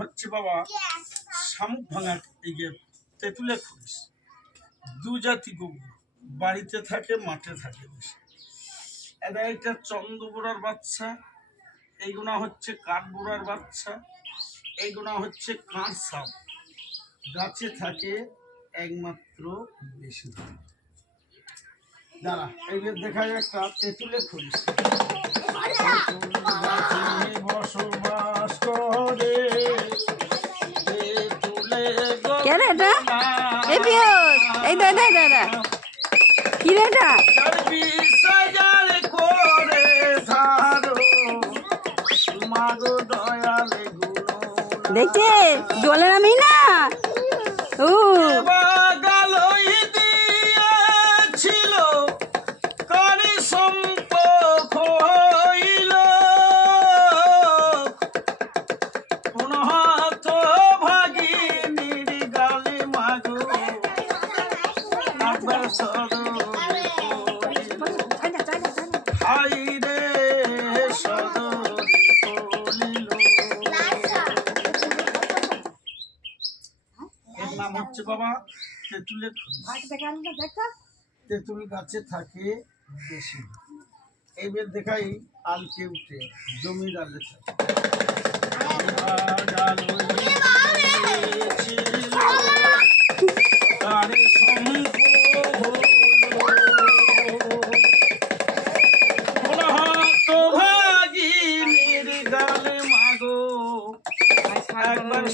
হচ্ছে বাবা শামুক ভাঙার এই যে তেঁতুলে খরিস দু জাতি গরু বাড়িতে থাকে, মাঠে থাকে বেশি এটা এটা চন্দ্রবোড়ার বাচ্চা এইগুলা হচ্ছে কাঠবোড়ার বাচ্চা এইগুলা হচ্ছে কাঁচ সাপ। গাছে থাকে একমাত্র বেশি। দাঁড়া, এইবার দেখা যায় একটা তেঁতুলে বসবাস এই দা দা কি রে গুণো না। দেখছে না ও হচ্ছে বাবা তেঁতুলের। তেঁতুল গাছে থাকে বেশি এইবার দেখাই আলকে উঠে জমির আলে থাকে একবার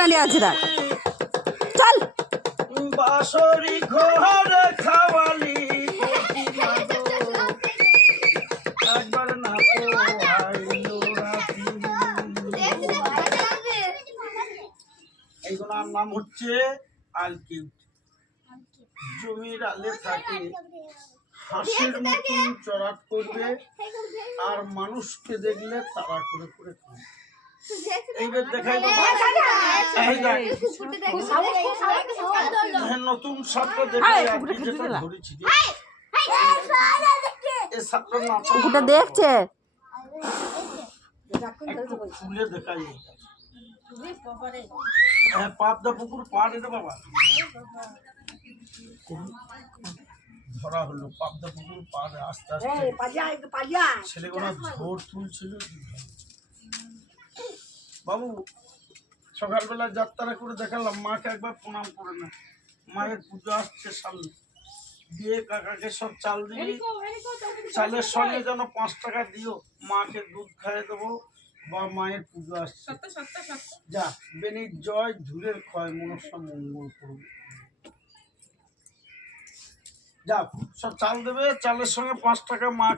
দাঁড়িয়ে আছে তার চল। একবার নাম হচ্ছে জমির আলে থাকে, হাঁসের মতন চড়াট করবে, আর মানুষকে দেখলে তাড়া করে করে খাবে নতুন সাপটা দেখছে? একটু খুলে দেখাই। হ্যাঁ পাবদা পুকুর পাড় এটা বাবা। ধরা হলো পাবদা পুকুর পাড়ে আস্তে আস্তে। ছেলেগুলো ঝোর তুলছিল। বাবু সকালবেলা যাত্রা করে দেখালাম মাকে একবার প্রণাম করে না। মায়ের পুজো আসছে সামনে। দিয়ে কাকাকে সব চাল দিবি চালের সঙ্গে যেন পাঁচ টাকা দিও মাকে দুধ খাইয়ে দেবো বা মায়ের পুজো আসছে। যা বেনির জয় ধুরের ক্ষয় মনস্য মঙ্গল করবে যা সব চাল দেবে চালের সঙ্গে পাঁচ টাকা মা